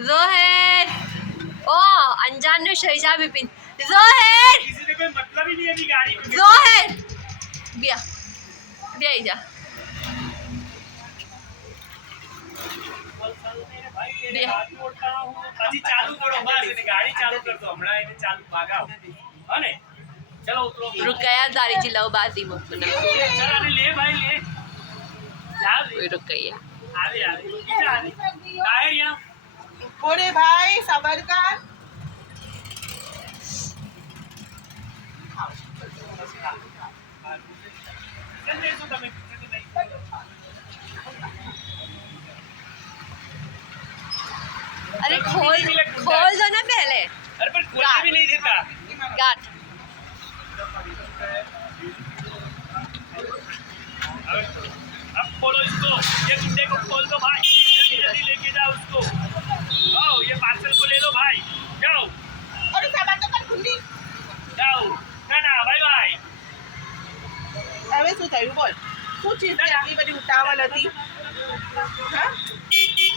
Johor ओ अनजान ने शहजा Bipin Johor किसी से कोई मतलब ही नहीं है अभी गाड़ी में जोहेर बिया बिया जा अजी चालू करो बस એને ગાડી ચાલુ કર દો હમણાં એને ચાલુ ભાગાવ અને ચલો ઉતરો रुक गया दारी चिल्लाओ बाजी मत बना चल अरे ले भाई ले जा कोई रुक गया अरे यार किधर आ रही टायर यहाँ बोले भाई सबर कर चल ले तो તમે अरे खोल दो ना पहले अरे पर खोलने भी नहीं देता गाठ अब खोलो इसको ये गुड्डे को खोल दो भाई जल्दी जल्दी लेके जाओ उसको आओ ये पार्सल को ले लो भाई जाओ और सामान तो कर खुली जाओ ना ना बाय बाय હવે શું થયું બોલ શું ચીજ આટલી બધી ઉતાવળ હતી હા